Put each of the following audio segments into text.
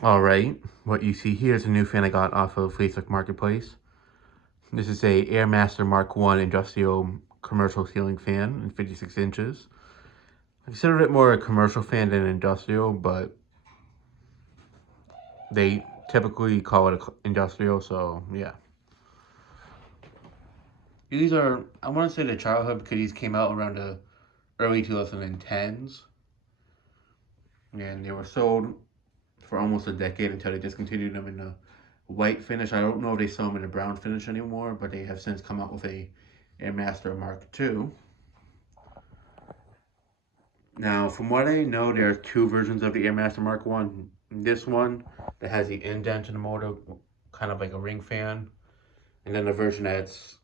Alright, what you see here is a new fan I got off of Facebook Marketplace. This is a Airmaster Mark 1 industrial commercial ceiling fan in 56 inches. I consider it more a commercial fan than industrial, but they typically call it industrial, so yeah. These are, I want to say the childhood because these came out around the early 2010s. And they were sold for almost a decade until they discontinued them in the white finish. I don't know if they sell them in the brown finish anymore, but they have since come out with a Airmaster Mark 2. Now, from what I know, there are two versions of the Airmaster Mark 1. This one that has the indent in the motor, kind of like a ring fan. And then the version that's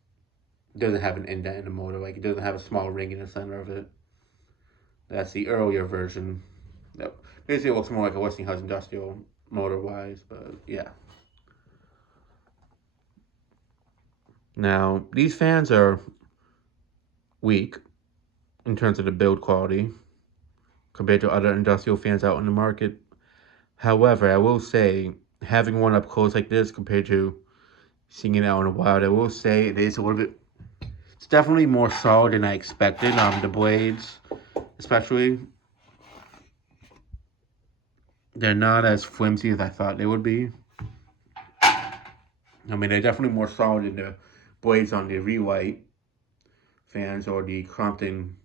doesn't have an indent in the motor, like it doesn't have a small ring in the center of it. That's the earlier version. That basically looks more like a Westinghouse industrial motor-wise, but yeah. Now, these fans are weak in terms of the build quality compared to other industrial fans out in the market. However, I will say, having one up close like this compared to seeing it out in the wild, I will say it is a little bit, it's definitely more solid than I expected. The blades, especially, they're not as flimsy as I thought they would be. I mean, they're definitely more solid than the blades on the Relight fans or the Crompton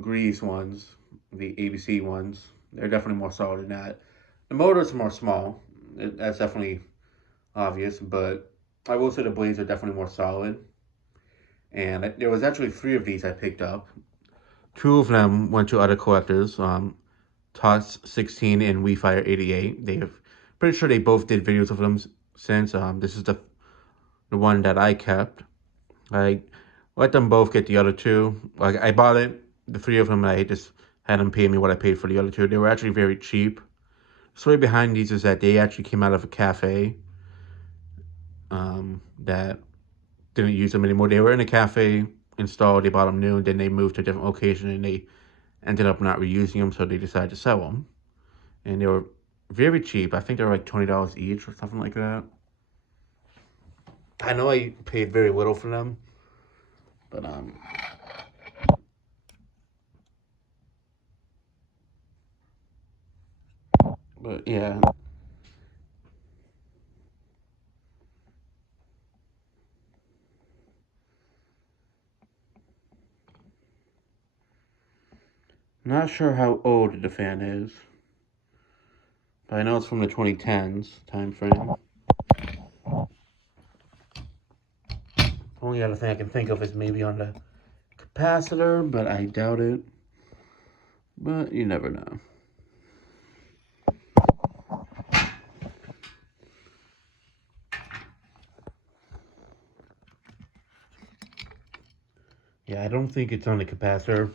Grease ones, the ABC ones. They're definitely more solid than that. The motor's more small. That's definitely obvious, but I will say the blades are definitely more solid. And there was actually 3 of these I picked up. 2 of them went to other collectors, Tots 16 and WeFire 88. Pretty sure they both did videos of them since. This is the one that I kept. I let them both get the other 2. Like, I bought it, the 3 of them, and I just had them pay me what I paid for the other 2. They were actually very cheap. The story behind these is that they actually came out of a cafe that didn't use them anymore. They were in a cafe installed, they bought them new, and then they moved to a different location, and they ended up not reusing them, so they decided to sell them. And they were very cheap. I think they were like $20 each or something like that. I know I paid very little for them, but yeah. Not sure how old the fan is, but I know it's from the 2010s time frame. Only other thing I can think of is maybe on the capacitor, but I doubt it. But you never know. Yeah, I don't think it's on the capacitor.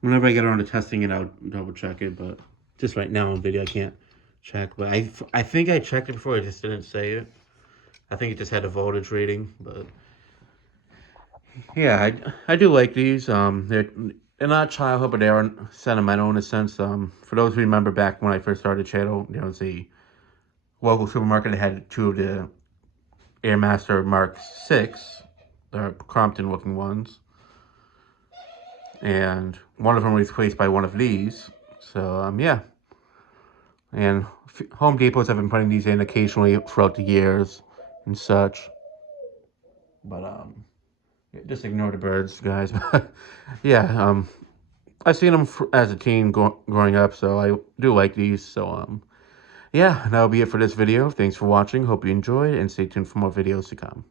Whenever I get around to testing it, I'll double check it. But just right now on video, I can't check. But I think I checked it before. I just didn't say it. I think it just had a voltage rating. But yeah, I do like these. They're not childhood, but they are sentimental in a sense. For those who remember back when I first started the channel, there was a local supermarket that had 2 of the Airmaster Mark 6, the Crompton looking ones. And one of them was replaced by one of these. So, yeah. And Home Depots have been putting these in occasionally throughout the years and such. But, just ignore the birds, guys. Yeah, I've seen them as a teen growing up, so I do like these. So, yeah, that'll be it for this video. Thanks for watching. Hope you enjoyed, and stay tuned for more videos to come.